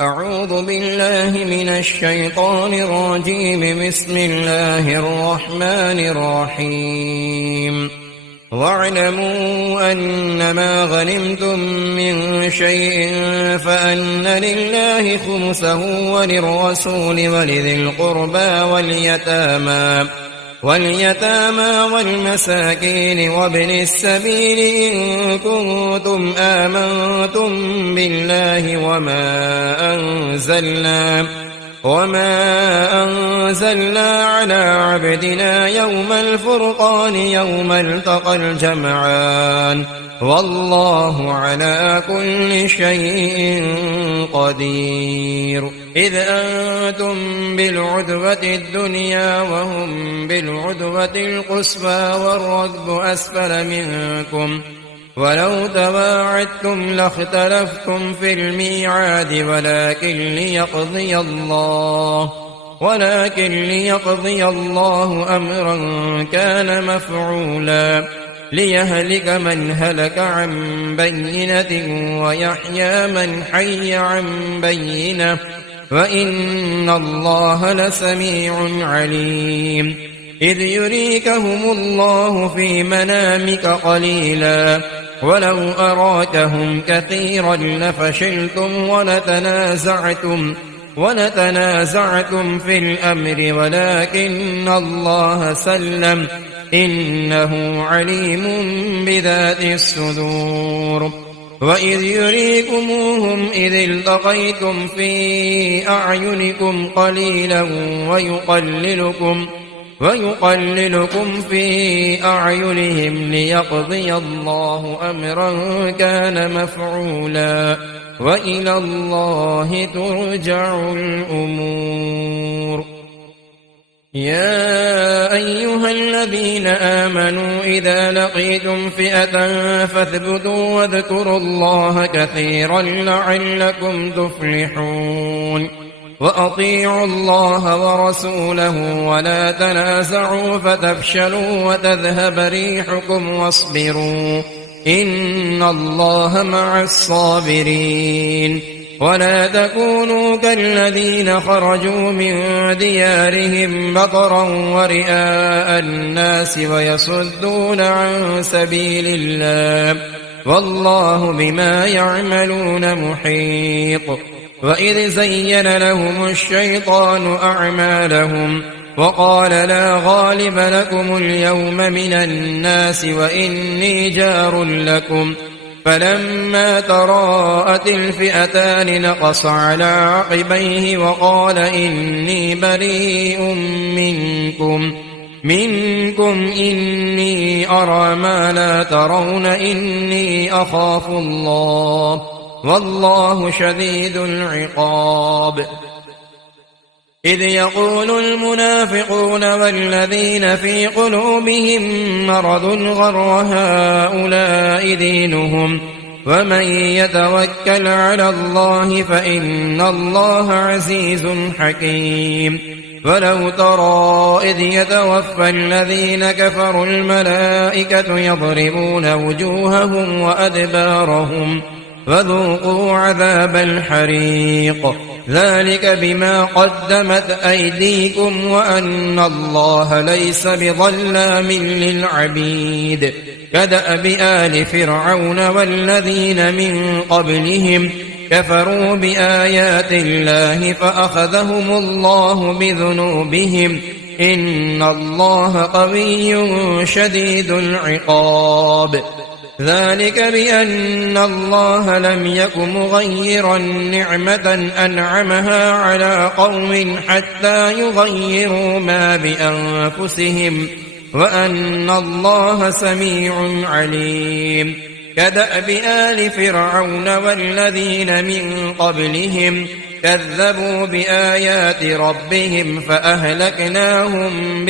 أعوذ بالله من الشيطان الرجيم. بسم الله الرحمن الرحيم. واعلموا أنما غنمتم من شيء فأن لله خمسه وللرسول ولذي القربى واليتامى والمساكين وابن السبيل إن كنتم آمنتم بالله وما أنزلنا على عبدنا يوم الفرقان يوم التقى الجمعان والله على كل شيء قدير. إذ أنتم بالعدوة الدنيا وهم بالعدوة القصوى والركب أسفل منكم ولو تواعدتم لاختلفتم في الميعاد ولكن ليقضي الله أمرا كان مفعولا ليهلك من هلك عن بينة ويحيى من حي عن بينة وإن الله لسميع عليم. إذ يريكهم الله في منامك قليلا ولو أراكهم كثيرا لفشلتم ولتنازعتم في الأمر ولكن الله سلم إنه عليم بذات الصدور. وإذ يريكموهم إذ التقيتم في أعينكم قليلا ويقللكم في أعينهم ليقضي الله أمرا كان مفعولا وإلى الله ترجع الأمور. يا أيها الذين آمنوا إذا لقيتم فئة فاثبتوا واذكروا الله كثيرا لعلكم تفلحون. وأطيعوا الله ورسوله ولا تنازعوا فتفشلوا وتذهب ريحكم واصبروا إن الله مع الصابرين. ولا تكونوا كالذين خرجوا من ديارهم بطرا ورئاء الناس ويصدون عن سبيل الله والله بما يعملون محيط. وإذ زين لهم الشيطان أعمالهم وقال لا غالب لكم اليوم من الناس وإني جار لكم فلما تراءت الفئتان نقص على عقبيه وقال إني بريء منكم إني أرى ما لا ترون إني أخاف الله والله شديد العقاب. إذ يقول المنافقون والذين في قلوبهم مرض غر هؤلاء دينهم ومن يتوكل على الله فإن الله عزيز حكيم. ولو ترى إذ يتوفى الذين كفروا الملائكة يضربون وجوههم وأدبارهم فذوقوا عذاب الحريق ذلك بما قدمت أيديكم وأن الله ليس بظلام للعبيد. كدأب آل فرعون والذين من قبلهم كفروا بآيات الله فأخذهم الله بذنوبهم إن الله قوي شديد العقاب. ذلك بأن الله لم يك مغيرا نعمة أنعمها على قوم حتى يغيروا ما بأنفسهم وأن الله سميع عليم. كدأب آل فرعون والذين من قبلهم كذبوا بآيات ربهم فأهلكناهم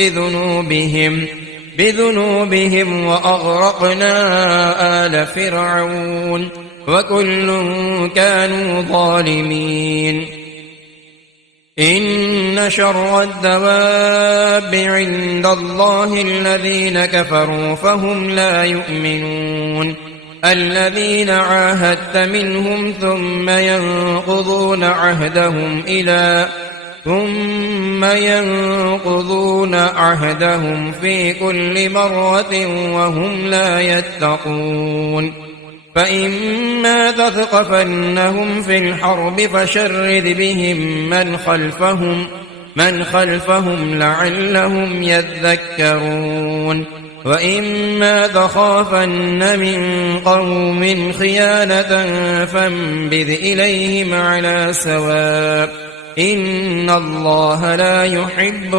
بذنوبهم وأغرقنا آل فرعون وكل كانوا ظالمين. إن شر الدواب عند الله الذين كفروا فهم لا يؤمنون. الذين عاهدت منهم ثم ينقضون عهدهم في كل مرة وهم لا يتقون فإما تثقفنهم في الحرب فشرد بهم من خلفهم لعلهم يذكرون وإما تخافن من قوم خيانة فانبذ إليهم على سواء إن الله لا يحب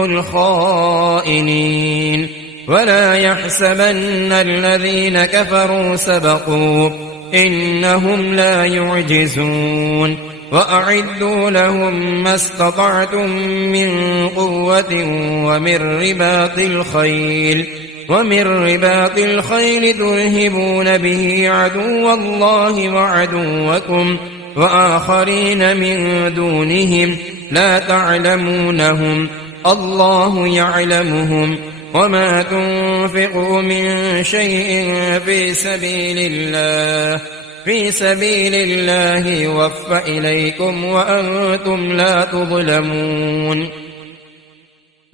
الخائنين ولا يحسبن الذين كفروا سبقوا إنهم لا يعجزون وأعدوا لهم ما استطعتم من قوة ومن رباط الخيل ترهبون به عدو الله وعدوكم وآخرين من دونهم لا تعلمونهم الله يعلمهم وما تنفقوا من شيء في سبيل الله يوفى إليكم وأنتم لا تظلمون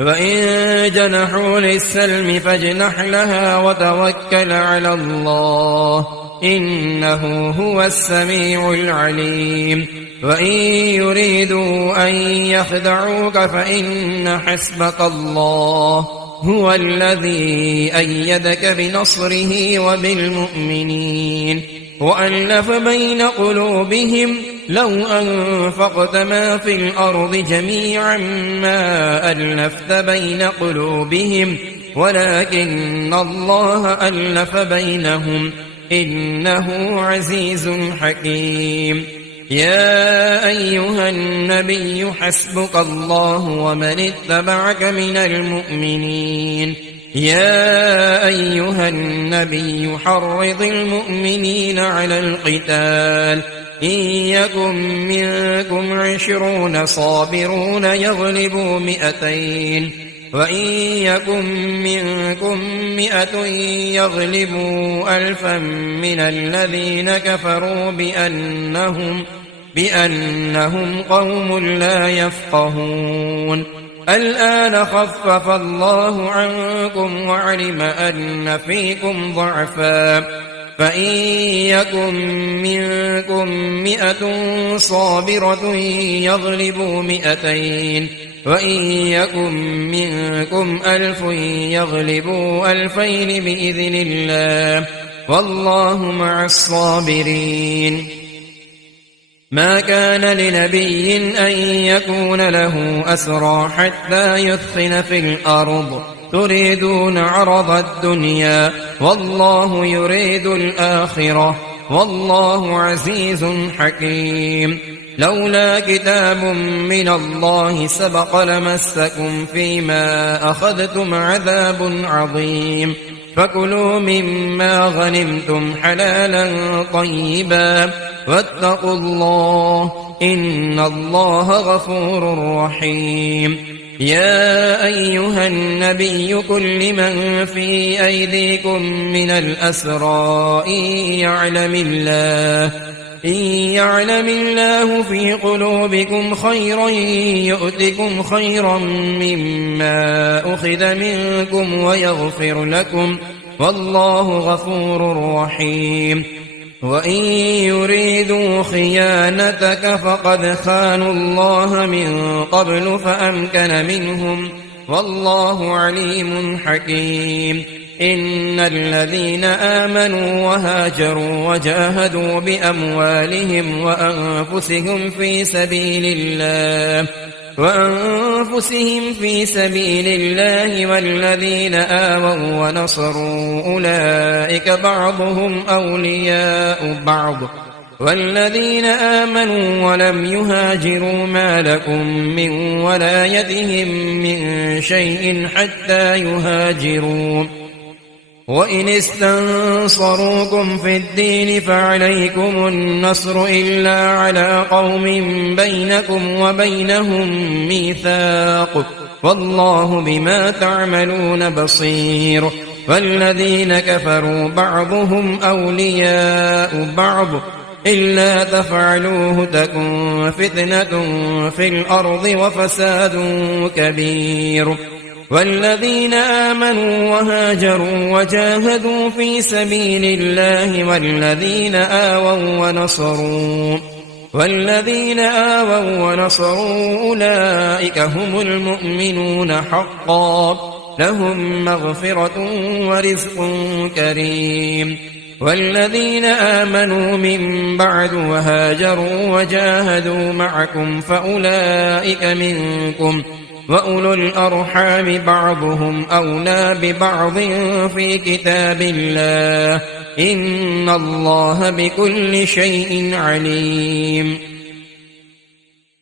وإن جنحوا للسلم فاجنح لها وتوكل على الله إنه هو السميع العليم وإن يريدوا أن يخدعوك فإن حسبك الله هو الذي أيدك بنصره وبالمؤمنين وألف بين قلوبهم لو أنفقت ما في الأرض جميعا ما ألفت بين قلوبهم ولكن الله ألف بينهم إنه عزيز حكيم يا أيها النبي حسبك الله ومن اتبعك من المؤمنين يا أيها النبي حرض المؤمنين على القتال إن يكن منكم 20 صابرون يغلبوا 200 وإن يكن منكم 100 يغلبوا 1000 من الذين كفروا بأنهم قوم لا يفقهون الآن خفف الله عنكم وعلم أن فيكم ضعفا فإن يكن منكم 100 صابرة يغلبوا 200 وإن يكن منكم 1000 يغلبوا 2000 بإذن الله والله مع الصابرين ما كان لنبي أن يكون له أسرى حتى يثخن في الأرض تريدون عرض الدنيا والله يريد الآخرة والله عزيز حكيم لولا كتاب من الله سبق لمسكم فيما أخذتم عذاب عظيم فكلوا مما غنمتم حلالا طيبا واتقوا الله إن الله غفور رحيم يا أيها النبي قل لمن في أيديكم من الأسرى إن يعلم الله في قلوبكم خيرا يؤتكم خيرا مما أخذ منكم ويغفر لكم والله غفور رحيم وإن يريدوا خيانتك فقد خانوا الله من قبل فأمكن منهم والله عليم حكيم إن الذين آمنوا وهاجروا وجاهدوا بأموالهم وأنفسهم في سبيل الله والذين آووا ونصروا أولئك بعضهم أولياء بعض والذين آمنوا ولم يهاجروا ما لكم من ولايتهم من شيء حتى يهاجروا وإن استنصروكم في الدين فعليكم النصر إلا على قوم بينكم وبينهم ميثاق والله بما تعملون بصير والذين كفروا بعضهم أولياء بعض إلا تفعلوه تكن فتنة في الأرض وفساد كبير والذين آمنوا وهاجروا وجاهدوا في سبيل الله والذين آووا ونصروا أولئك هم المؤمنون حقا لهم مغفرة ورزق كريم والذين آمنوا من بعد وهاجروا وجاهدوا معكم فأولئك منكم وأولو الأرحام بعضهم أولى ببعض في كتاب الله إن الله بكل شيء عليم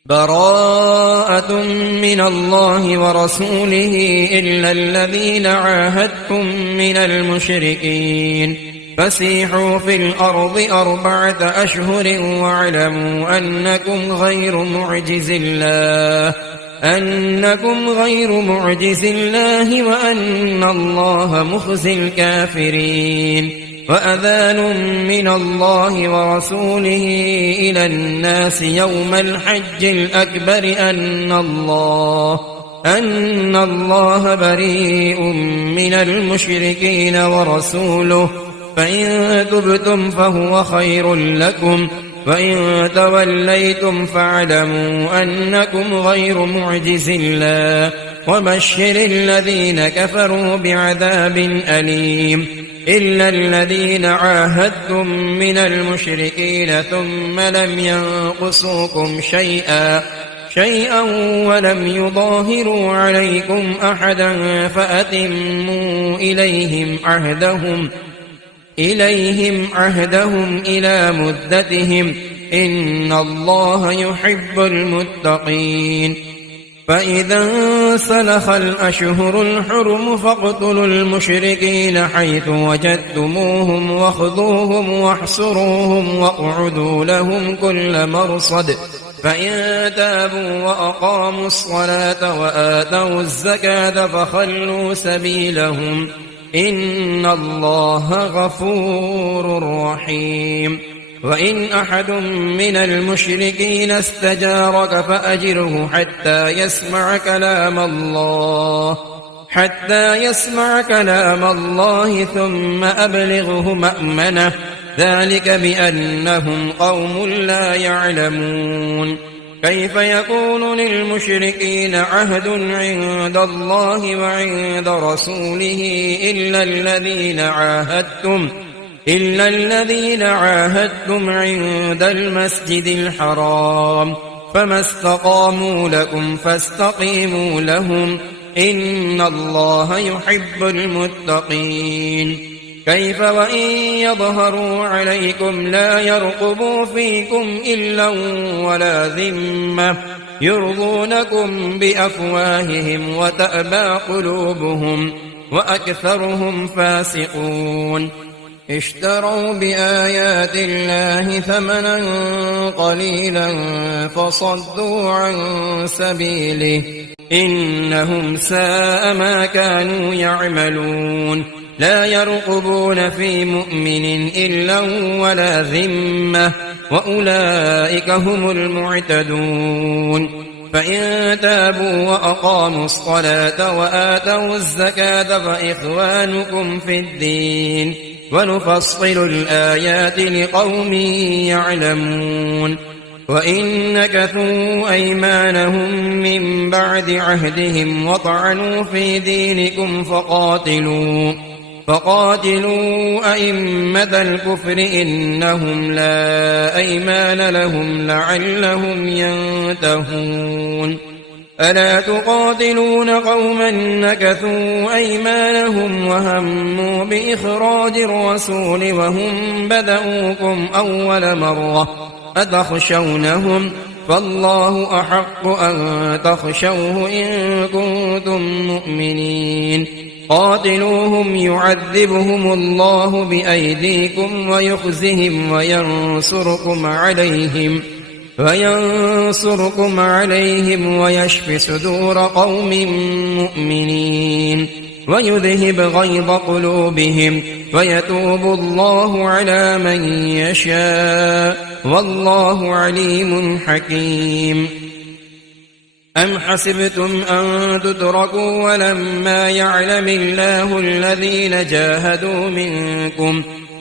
براءة من الله ورسوله إلا الذين عاهدتم من المشركين فسيحوا في الأرض 4 أشهر واعلموا أنكم غير معجز الله وأن الله مخزي الكافرين وأذان من الله ورسوله إلى الناس يوم الحج الأكبر أن الله بريء من المشركين ورسوله فإن تبتم فهو خير لكم وإن توليتم فاعلموا أنكم غير معجز الله وبشر الذين كفروا بعذاب أليم إلا الذين عاهدتم من المشركين ثم لم ينقصوكم شيئا ولم يظاهروا عليكم أحدا فأتموا إليهم عهدهم إلى مدتهم إن الله يحب المتقين فإذا انسلخ الأشهر الحرم فاقتلوا المشركين حيث وجدتموهم وخذوهم واحصروهم واقعدوا لهم كل مرصد فإن تابوا وأقاموا الصلاة وآتوا الزكاة فخلوا سبيلهم إن الله غفور رحيم وإن أحد من المشركين استجارك فأجره حتى يسمع كلام الله ثم أبلغه مأمنه ذلك بأنهم قوم لا يعلمون كيف يكون للمشركين عهد عند الله وعند رسوله إلا الذين عاهدتم عند المسجد الحرام فما استقاموا لكم فاستقيموا لهم إن الله يحب المتقين كيف وإن يظهروا عليكم لا يرقبوا فيكم إلا ولا ذمة يرضونكم بأفواههم وتأبى قلوبهم وأكثرهم فاسقون اشتروا بآيات الله ثمنا قليلا فصدوا عن سبيله إنهم ساء ما كانوا يعملون لا يرقبون في مؤمن إلا ولا ذمة وأولئك هم المعتدون فإن تابوا وأقاموا الصلاة وآتوا الزكاة فإخوانكم في الدين ونفصل الآيات لقوم يعلمون وإن نكثوا أيمانهم من بعد عهدهم وطعنوا في دينكم فقاتلوا أئمة الكفر إنهم لا أيمان لهم لعلهم ينتهون ألا تقاتلون قوما نكثوا أيمانهم وهموا بإخراج الرسول وهم بدؤوكم أول مرة أتخشونهم فالله أحق أن تخشوه إن كنتم مؤمنين قاتلوهم يعذبهم الله بأيديكم ويخزهم وينصركم عليهم ويشف صدور قوم مؤمنين ويذهب غيظ قلوبهم ويتوب الله على من يشاء والله عليم حكيم. أم حسبتم أن تتركوا ولما يعلم الله الذين جاهدوا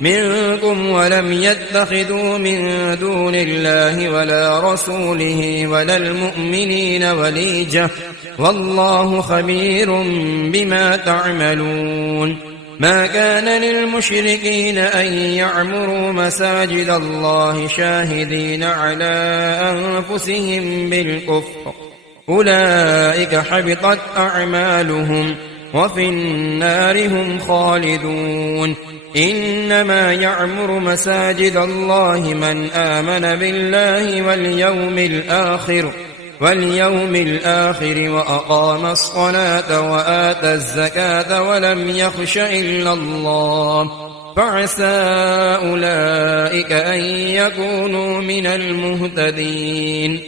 منكم ولم يتخذوا من دون الله ولا رسوله ولا المؤمنين وليجة والله خبير بما تعملون. ما كان للمشركين أن يعمروا مساجد الله شاهدين على أنفسهم بالكفر أولئك حبطت أعمالهم وفي النار هم خالدون. إنما يعمر مساجد الله من آمن بالله واليوم الآخر وأقام الصلاة وآتى الزكاة ولم يخش إلا الله فعسى أولئك أن يكونوا من المهتدين.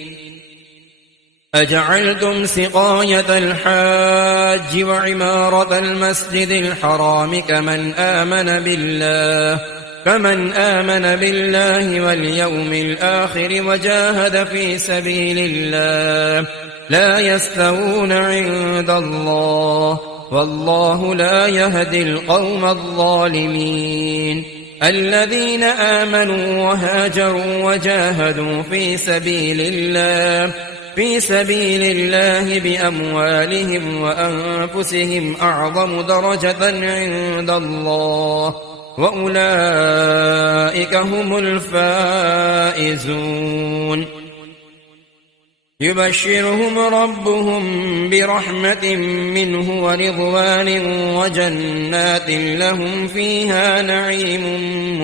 أجعلتم سقاية الحاج وعمارة المسجد الحرام كمن آمن بالله واليوم الآخر وجاهد في سبيل الله لا يستوون عند الله والله لا يهدي القوم الظالمين. الذين آمنوا وهاجروا وجاهدوا في سبيل الله بأموالهم وأنفسهم أعظم درجة عند الله وأولئك هم الفائزون. يبشرهم ربهم برحمة منه ورضوان وجنات لهم فيها نعيم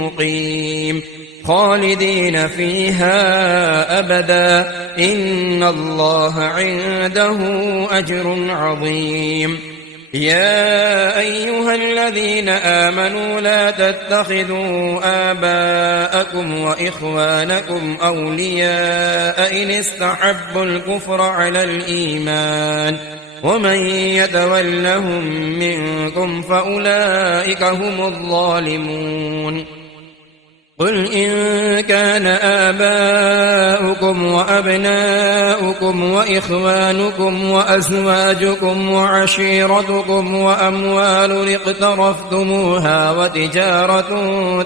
مقيم خالدين فيها أبدا إن الله عنده أجر عظيم. يا أيها الذين آمنوا لا تتخذوا آباءكم وإخوانكم أولياء إن استحبوا الكفر على الإيمان ومن يتولهم منكم فأولئك هم الظالمون. قل إن كان آباؤكم وأبناؤكم وإخوانكم وأزواجكم وعشيرتكم وأموال اقترفتموها وتجارة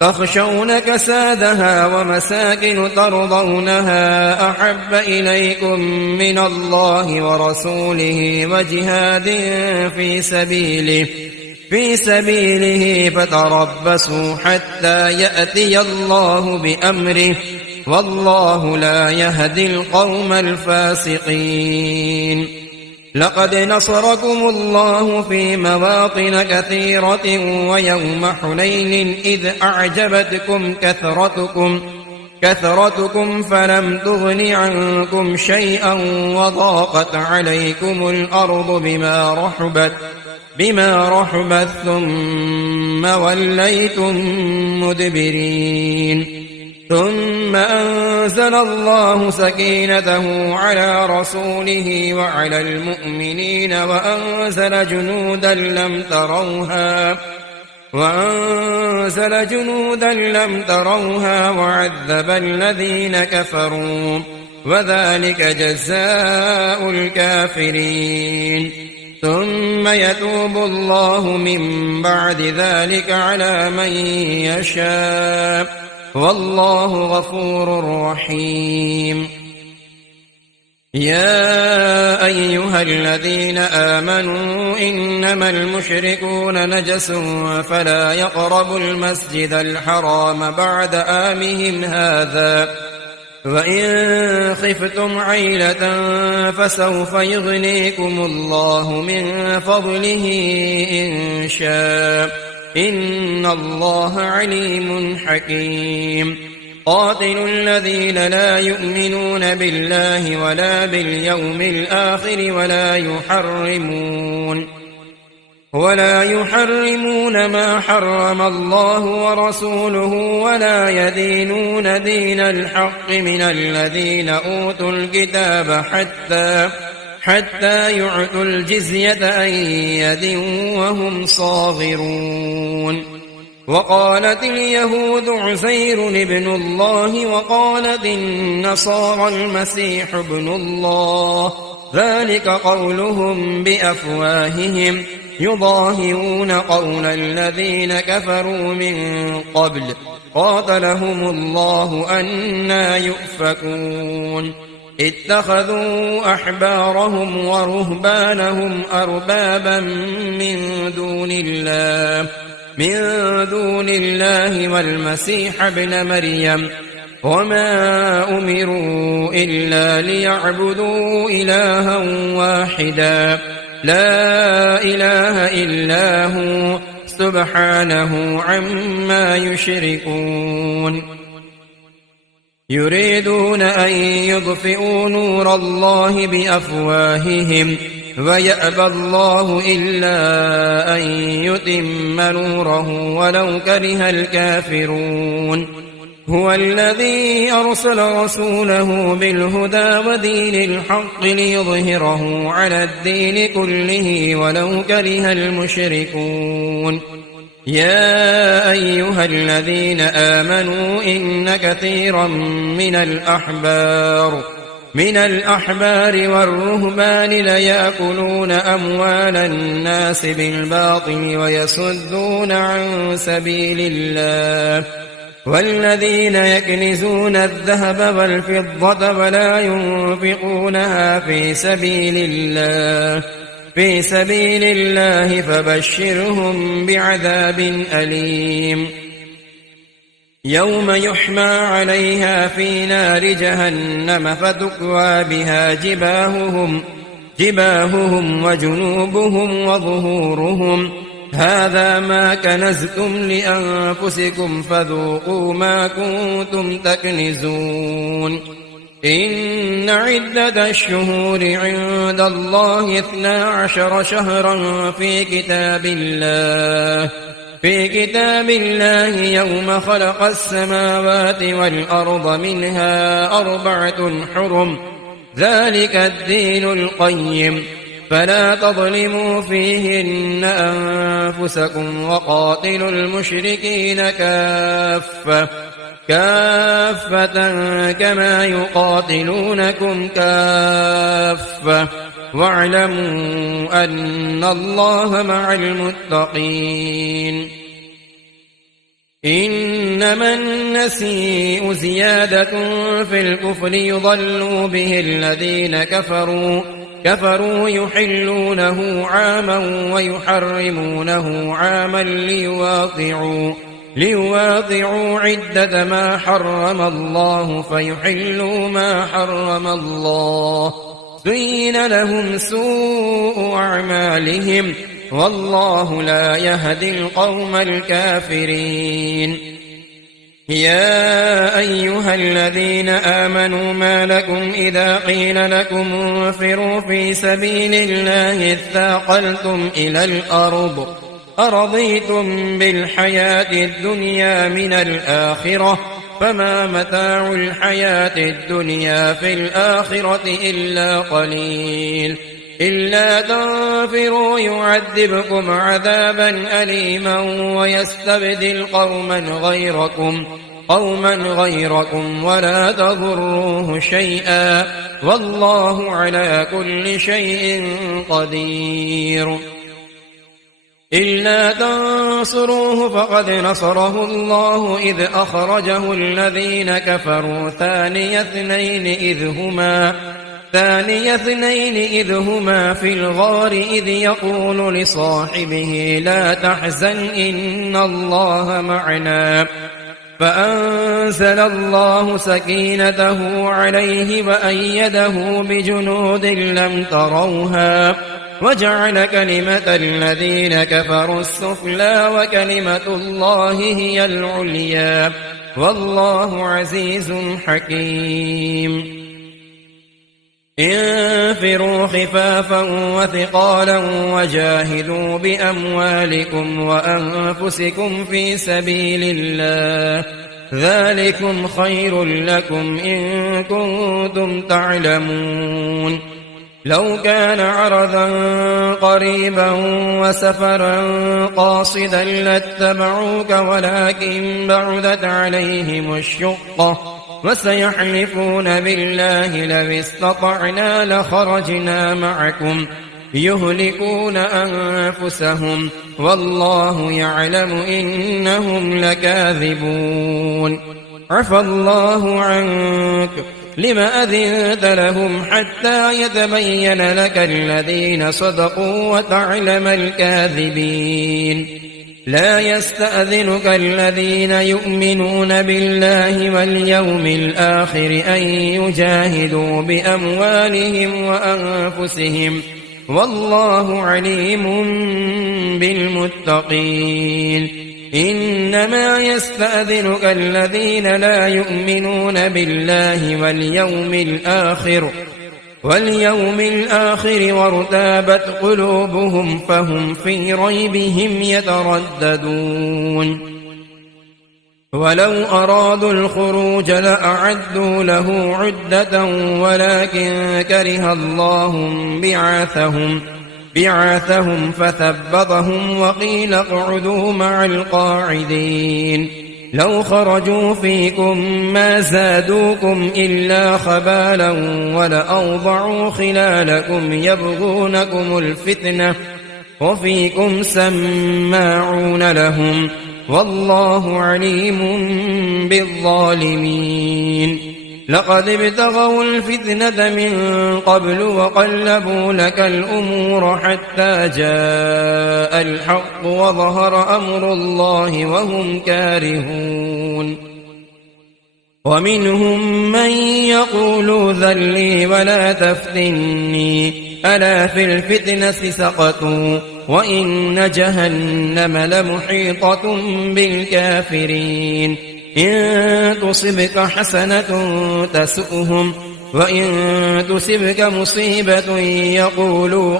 تخشون كسادها ومساكن ترضونها أحب إليكم من الله ورسوله وجهاد في سبيله فتربصوا حتى يأتي الله بأمره والله لا يهدي القوم الفاسقين. لقد نصركم الله في مواطن كثيرة ويوم حنين إذ أعجبتكم كثرتكم فلم تغن عنكم شيئا وضاقت عليكم الأرض بما رحبت ثم وليتم مدبرين. ثم أنزل الله سكينته على رسوله وعلى المؤمنين وأنزل جنودا لم تروها وعذب الذين كفروا وذلك جزاء الكافرين. ثم يتوب الله من بعد ذلك على من يشاء والله غفور رحيم. يا أيها الذين آمنوا إنما المشركون نجس فلا يقربوا المسجد الحرام بعد عامهم هذا وإن خفتم عيلة فسوف يغنيكم الله من فضله إن شاء إن الله عليم حكيم. قاتلوا الذين لا يؤمنون بالله ولا باليوم الآخر ولا يحرمون ما حرم الله ورسوله ولا يدينون دين الحق من الذين أوتوا الكتاب حتى يعطوا الجزية عن يد وهم صاغرون. وقالت اليهود عزير ابن الله وقالت النصارى المسيح ابن الله، ذلك قولهم بأفواههم يضاهئون قول الذين كفروا من قبل قاتلهم الله أنى يؤفكون. اتخذوا أحبارهم ورهبانهم أربابا من دون الله والمسيح ابن مريم، وما أمروا إلا ليعبدوا إلها واحدا لا إله إلا هو سبحانه عما يشركون. يريدون أن يطفئوا نور الله بأفواههم ويأبى الله إلا أن يتم نوره ولو كره الكافرون. هو الذي أرسل رسوله بالهدى ودين الحق ليظهره على الدين كله ولو كره المشركون. يا أيها الذين آمنوا إن كثيرا من الأحبار والرهبان ليأكلون أموال الناس بالباطل ويصدون عن سبيل الله، والذين يكنزون الذهب والفضة ولا ينفقونها في سبيل الله فبشرهم بعذاب أليم. يوم يحمى عليها في نار جهنم فتكوى بها جباههم وجنوبهم وظهورهم، هذا ما كنزتم لأنفسكم فذوقوا ما كنتم تكنزون. إن عدة الشهور عند الله 12 شهرا في كتاب الله يوم خلق السماوات والأرض منها 4 حرم، ذلك الدين القيم، فلا تظلموا فيهن أنفسكم وقاتلوا المشركين كافة كما يقاتلونكم كافة، واعلموا أن الله مع المتقين. إنما النسيء زيادة في الكفر يضل به الذين كفروا يحلونه عاما ويحرمونه عاما ليواطعوا عدة ما حرم الله فيحلوا ما حرم الله، زين لهم سوء أعمالهم والله لا يهدي القوم الكافرين. يا أيها الذين آمنوا ما لكم إذا قيل لكم انفروا في سبيل الله اثاقلتم إلى الأرض أرضيتم بالحياة الدنيا من الآخرة فما متاع الحياة الدنيا في الآخرة إلا قليل. إلا تنفروا يعذبكم عذابا أليما ويستبدل قوما غيركم ولا تضروه شيئا والله على كل شيء قدير. إلا تنصروه فقد نصره الله إذ أخرجه الذين كفروا ثاني اثنين إذ هما في الغار إذ يقول لصاحبه لا تحزن إن الله معنا، فأنزل الله سكينته عليه وأيده بجنود لم تروها وجعل كلمة الذين كفروا السفلى وكلمة الله هي العليا والله عزيز حكيم. انفروا خفافا وثقالا وجاهدوا بأموالكم وأنفسكم في سبيل الله ذلكم خير لكم إن كنتم تعلمون. لو كان عرضا قريبا وسفرا قاصدا لاتبعوك ولكن بعدت عليهم الشقة وسيحلفون بالله لو استطعنا لخرجنا معكم يهلكون أنفسهم والله يعلم إنهم لكاذبون عفى الله عنك لم أذنت لهم حتى يتبين لك الذين صدقوا وتعلم الكاذبين لا يستأذنك الذين يؤمنون بالله واليوم الآخر أن يجاهدوا بأموالهم وأنفسهم والله عليم بالمتقين إنما يستأذنك الذين لا يؤمنون بالله واليوم الآخر وارتابت قلوبهم فهم في ريبهم يترددون ولو أرادوا الخروج لأعدوا له عدة ولكن كره الله بعاثهم فثبطهم وقيل اقعدوا مع القاعدين لو خرجوا فيكم ما زادوكم إلا خبالا ولأوضعوا خلالكم يبغونكم الفتنة وفيكم سماعون لهم والله عليم بالظالمين لقد ابتغوا الفتنة من قبل وقلبوا لك الأمور حتى جاء الحق وظهر أمر الله وهم كارهون ومنهم من يقول ذلي ولا تفتني ألا في الفتنة سقطوا وإن جهنم لمحيطة بالكافرين إن تصبك حسنة تسؤهم وإن تصبك مصيبة يقولوا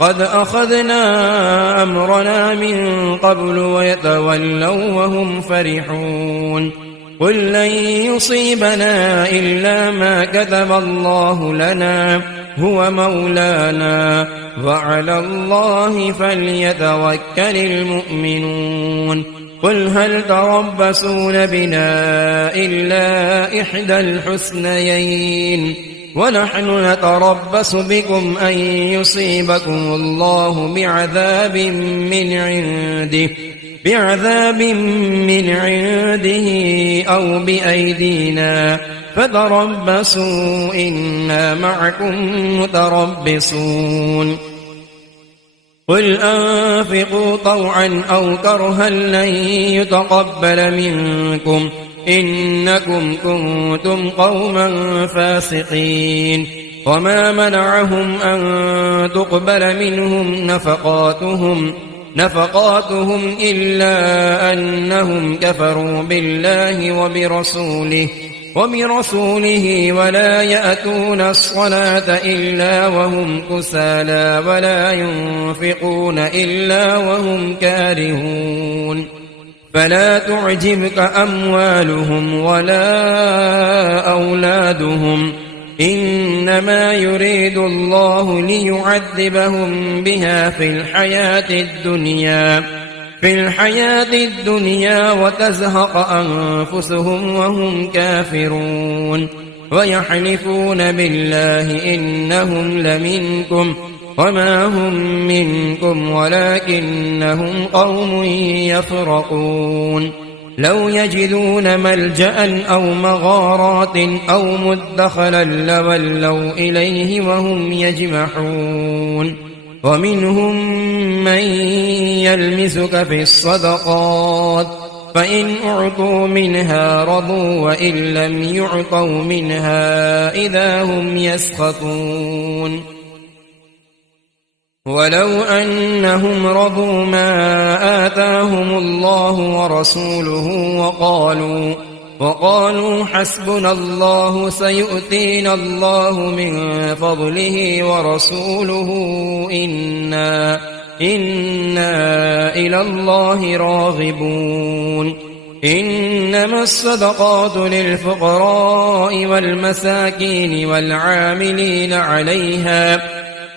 قد أخذنا أمرنا من قبل ويتولوا وهم فرحون قل لن يصيبنا إلا ما كتب الله لنا هو مولانا وعلى الله فليتوكل المؤمنون قل هل تربصون بنا إلا إحدى الحسنيين ونحن نتربص بكم أن يصيبكم الله بعذاب من عنده أو بأيدينا فتربصوا إنا معكم متربصون قل أنفقوا طوعا أو كرها لن يتقبل منكم إنكم كنتم قوما فاسقين وما منعهم أن تقبل منهم نفقاتهم إلا أنهم كفروا بالله وبرسوله ولا يأتون الصلاة إلا وهم كسالى ولا ينفقون إلا وهم كارهون فلا تعجبك أموالهم ولا أولادهم إنما يريد الله ليعذبهم بها في الحياة الدنيا وتزهق أنفسهم وهم كافرون ويحلفون بالله إنهم لمنكم وما هم منكم ولكنهم قوم يفرقون لو يجدون ملجأ أو مغارات أو مدخلا لولوا إليه وهم يجمحون ومنهم من يلمسك في الصدقات فإن أعطوا منها رضوا وإن لم يعطوا منها إذا هم يسخطون ولو أنهم رضوا ما آتاهم الله ورسوله وقالوا حسبنا الله سيؤتينا الله من فضله ورسوله إنا إلى الله راغبون إنما الصدقات للفقراء والمساكين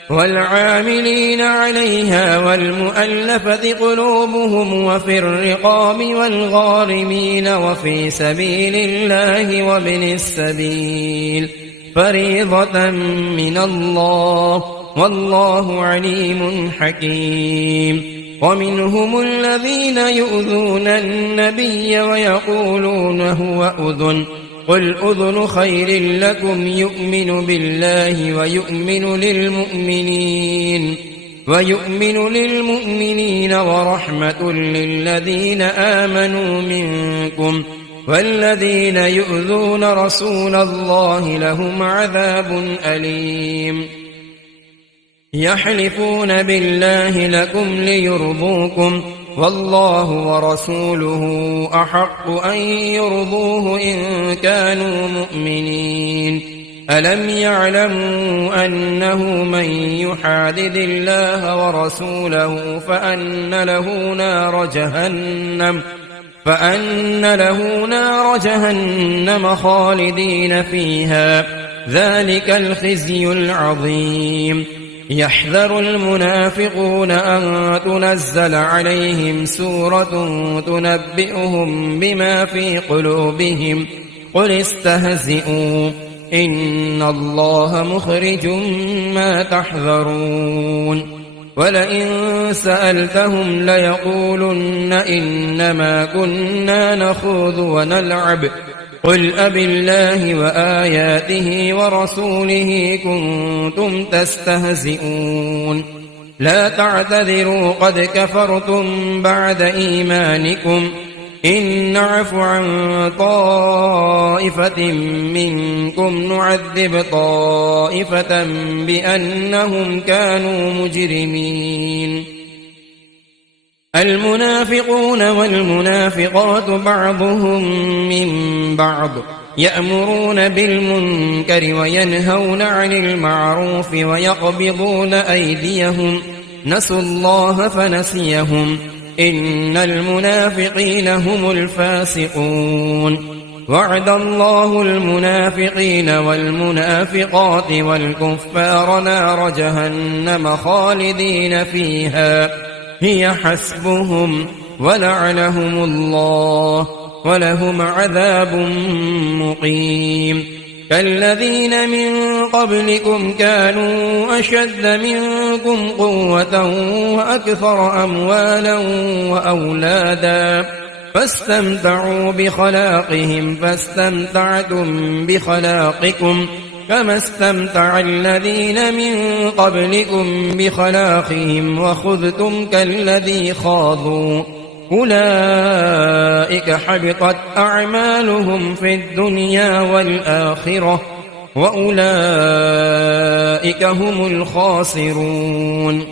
والعاملين عليها والمؤلفة قلوبهم وفي الرقاب والغارمين وفي سبيل الله وابن السبيل فريضة من الله والله عليم حكيم. ومنهم الذين يؤذون النبي ويقولون هو أذن قل أذن خير لكم يؤمن بالله ويؤمن للمؤمنين ورحمة للذين آمنوا منكم والذين يؤذون رسول الله لهم عذاب أليم. يحلفون بالله لكم ليرضوكم والله ورسوله أحق أن يرضوه إن كانوا مؤمنين. ألم يعلموا أنه من يحادد الله ورسوله فأن له نار جهنم خالدين فيها ذلك الخزي العظيم. يحذر المنافقون أن تنزل عليهم سورة تنبئهم بما في قلوبهم قل استهزئوا إن الله مخرج ما تحذرون. ولئن سألتهم ليقولن إنما كنا نخوض ونلعب قل أبالله وآياته ورسوله كنتم تستهزئون لا تعتذروا قد كفرتم بعد إيمانكم إن نعف عن طائفة منكم نعذب طائفة بأنهم كانوا مجرمين. المنافقون والمنافقات بعضهم من بعض يأمرون بالمنكر وينهون عن المعروف ويقبضون أيديهم نسوا الله فنسيهم إن المنافقين هم الفاسقون. وعد الله المنافقين والمنافقات والكفار نار جهنم خالدين فيها هي حسبهم ولعنهم الله ولهم عذاب مقيم. كالذين من قبلكم كانوا أشد منكم قوة وأكثر أموالا وأولادا فاستمتعوا بخلاقهم فاستمتعتم بخلاقكم كما استمتع الذين من قبلكم بخلاقهم وخذتم كالذي خاضوا أولئك حبطت أعمالهم في الدنيا والآخرة وأولئك هم الخاسرون.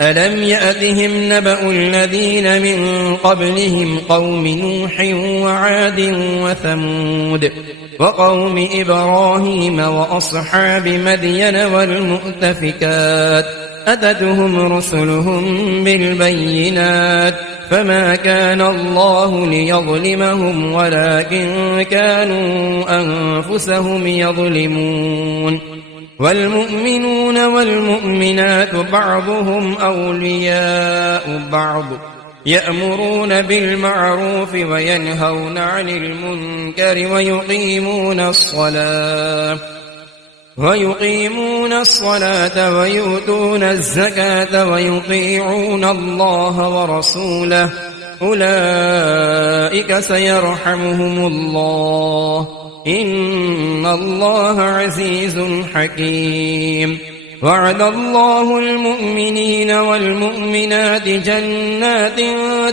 ألم يأتهم نبأ الذين من قبلهم قوم نوح وعاد وثمود وقوم إبراهيم وأصحاب مدين والمؤتفكات أتتهم رسلهم بالبينات فما كان الله ليظلمهم ولكن كانوا أنفسهم يظلمون. والمؤمنون والمؤمنات بعضهم أولياء بعض يأمرون بالمعروف وينهون عن المنكر ويقيمون الصلاة ويؤتون الزكاة ويطيعون الله ورسوله أولئك سيرحمهم الله إن الله عزيز حكيم. وعد الله المؤمنين والمؤمنات جنات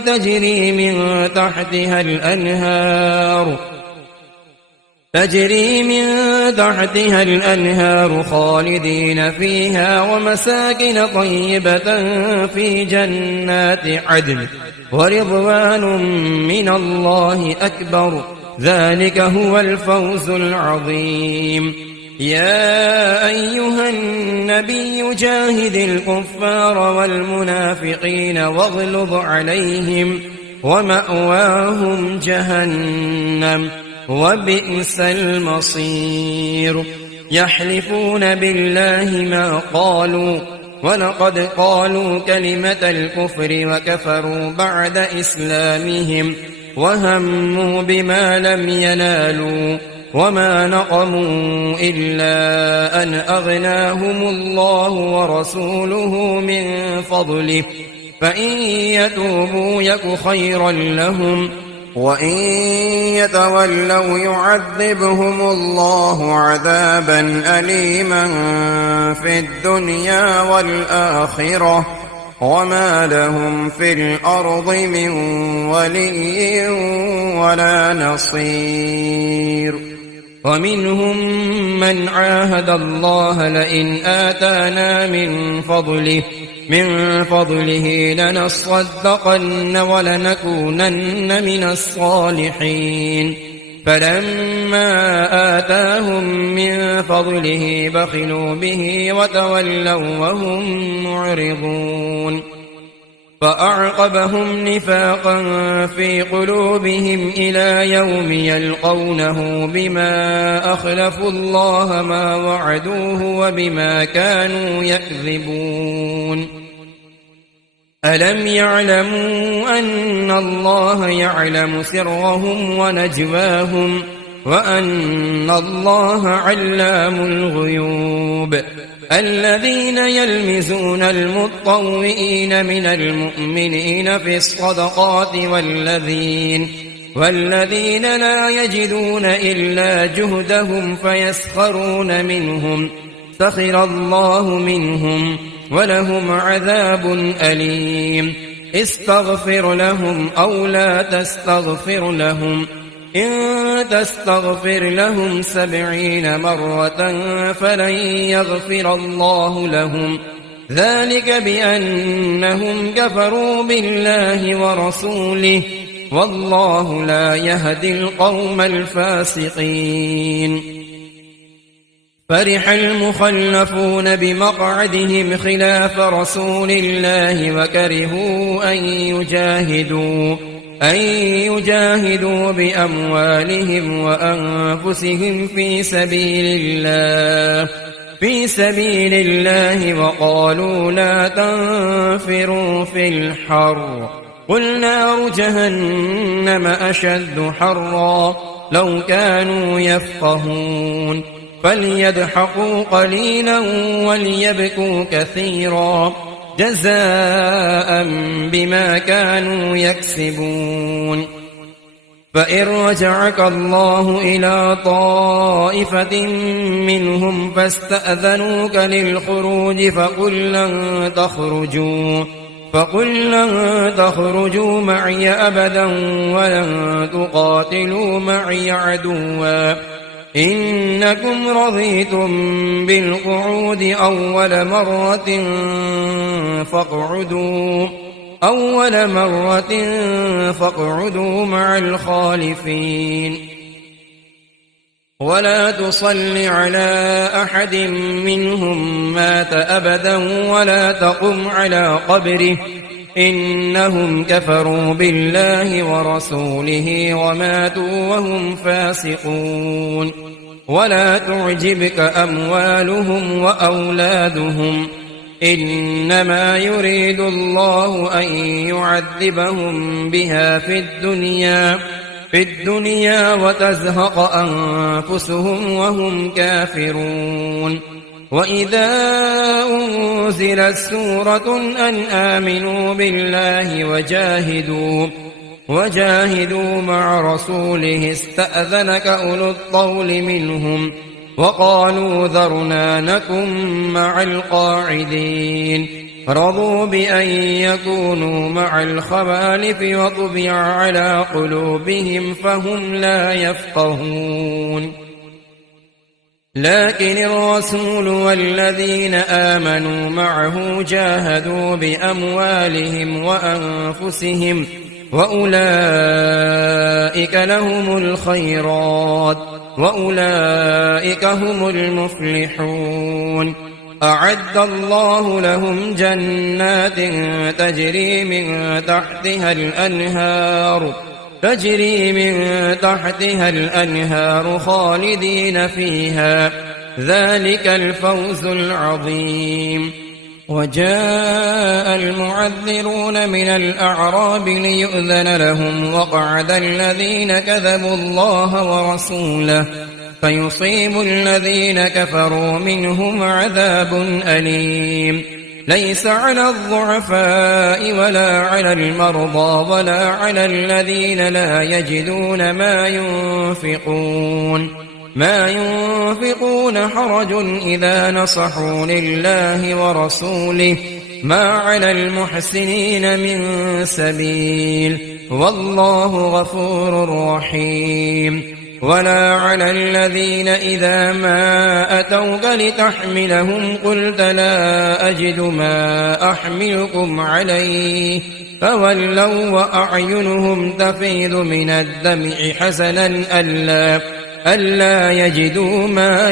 تجري من تحتها الأنهار خالدين فيها ومساكن طيبة في جنات عدن ورضوان من الله أكبر ذلك هو الفوز العظيم. يا أيها النبي جاهد الكفار والمنافقين واغلظ عليهم ومأواهم جهنم وبئس المصير يحلفون بالله ما قالوا ولقد قالوا كلمة الكفر وكفروا بعد إسلامهم وهموا بما لم ينالوا وما نقموا إلا أن أغناهم الله ورسوله من فضله فإن يتوبوا يك خيرا لهم وإن يتولوا يعذبهم الله عذابا أليما في الدنيا والآخرة وما لهم في الأرض من ولي ولا نصير ومنهم من عاهد الله لئن آتانا من فضله لنصدقن ولنكونن من الصالحين فلما آتاهم من فضله بخلوا به وتولوا وهم معرضون فأعقبهم نفاقا في قلوبهم إلى يوم يلقونه بما أخلفوا الله ما وعدوه وبما كانوا يكذبون ألم يعلموا أن الله يعلم سرهم ونجواهم وأن الله علام الغيوب الذين يلمزون المطوئين من المؤمنين في الصدقات والذين لا يجدون إلا جهدهم فيسخرون منهم سخر الله منهم ولهم عذاب أليم استغفر لهم أو لا تستغفر لهم إن تستغفر لهم 70 مرة فلن يغفر الله لهم ذلك بأنهم كفروا بالله ورسوله والله لا يهدي القوم الفاسقين فرح المخلفون بمقعدهم خلاف رسول الله وكرهوا أن يجاهدوا بأموالهم وأنفسهم في سبيل الله وقالوا لا تنفروا في الحر قل نار جهنم أشد حرا لو كانوا يفقهون فليضحكوا قليلا وليبكوا كثيرا جزاء بما كانوا يكسبون فإن رجعك الله إلى طائفة منهم فاستأذنوك للخروج فقل لن تخرجوا معي أبدا ولن تقاتلوا معي عدوا إنكم رضيتم بالقعود أول مرة فاقعدوا مع الخالفين ولا تصل على أحد منهم مات أبدا ولا تقم على قبره إنهم كفروا بالله ورسوله وماتوا وهم فاسقون ولا تعجبك أموالهم وأولادهم إنما يريد الله أن يعذبهم بها في الدنيا وتزهق أنفسهم وهم كافرون وإذا أنزلت سورة أن آمنوا بالله وجاهدوا مع رسوله استأذنك أولو الطول منهم وقالوا ذرنا نكن مع القاعدين رضوا بأن يكونوا مع الخوالف وطبع على قلوبهم فهم لا يفقهون لكن الرسول والذين آمنوا معه جاهدوا بأموالهم وأنفسهم وأولئك لهم الخيرات وأولئك هم المفلحون أعد الله لهم جنات تجري من تحتها الأنهار خالدين فيها، ذلك الفوز العظيم. وجاء المعذرون من الأعراب ليؤذن لهم، وقعد الذين كذبوا الله ورسوله، فيصيب الذين كفروا منهم عذاب أليم. ليس على الضعفاء ولا على المرضى ولا على الذين لا يجدون ما ينفقون حرج إذا نصحوا لله ورسوله، ما على المحسنين من سبيل، والله غفور رحيم. ولا على الذين إذا ما أتوك لتحملهم قلت لا أجد ما أحملكم عليه، فولوا وأعينهم تفيض من الدمع حزنا ألا يجدوا ما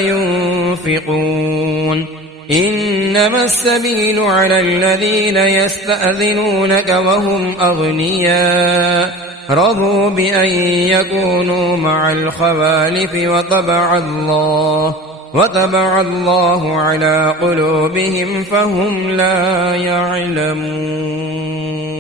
ينفقون. إنما السبيل على الذين يستأذنونك وهم أغنياء رضوا بأن يكونوا مع الخوالف وطبع الله على قلوبهم فهم لا يعلمون.